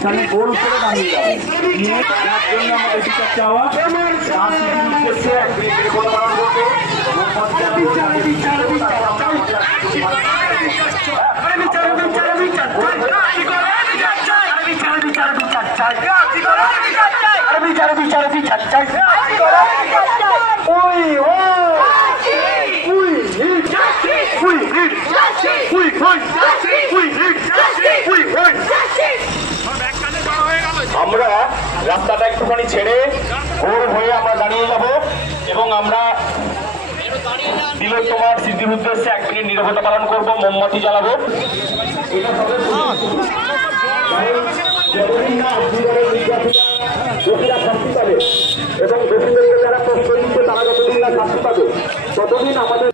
এখানে গোল করে দাঁড়িয়ে যাবে নিয়ে তার জন্য আমাদের বিচার চাওয়া আমরা রাস্তাটা একটুখানি ছেড়ে গোল হয়ে আমরা দাঁড়িয়ে যাব এবং আমরা তিলোত্তমার স্মৃতির উদ্দেশ্যে 1 মিনিট নীরবতা পালন করব, মোমবাতি জ্বালাবো। দোষীরা শাস্তি পাবে এবং দোষীদেরকে যারা প্রশ্রয় দিচ্ছে তারা যতদিন না শাস্তি পাবে ততদিন আমাদের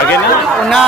आगे ना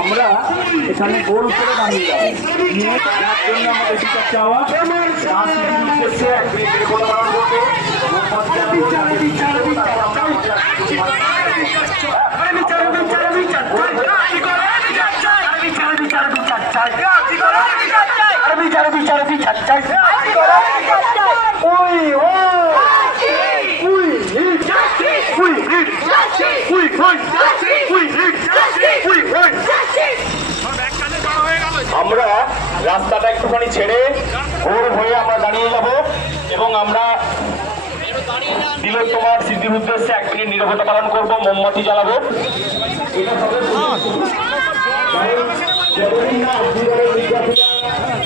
আমরা এখানে গোল করে দাঁড়িয়ে যাবো নিয়ে তার জন্য আমাদের বিচার চাওয়া আমরা রাস্তাটা একটুখানি ছেড়ে গোল হয়ে আমরা দাঁড়িয়ে যাব এবং আমরা তিলোত্তমার স্মৃতির উদ্দেশ্যে 1 মিনিট নীরবতা পালন করব, মোমবাতি জ্বালাবো।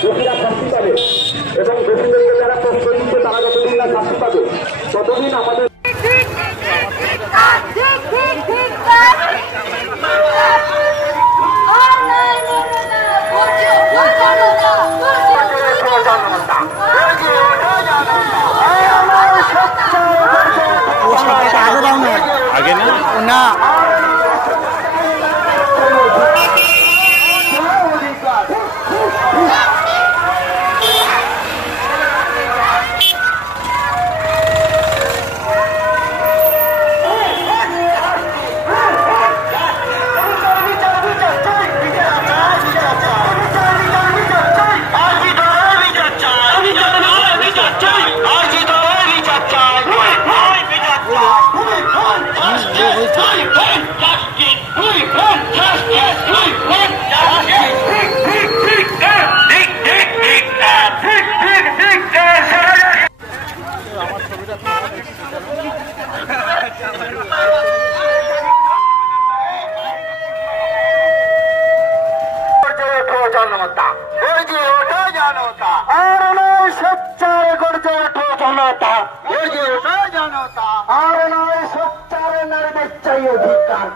দোষীরা শাস্তি পাবে এবং দোষীদেরকে যারা প্রশ্রয় দিচ্ছে তারা যতদিন না শাস্তি পাবে ততদিন আমাদের आगे ना আর নয় সোচ্চার নারীদের চাই অধিকার,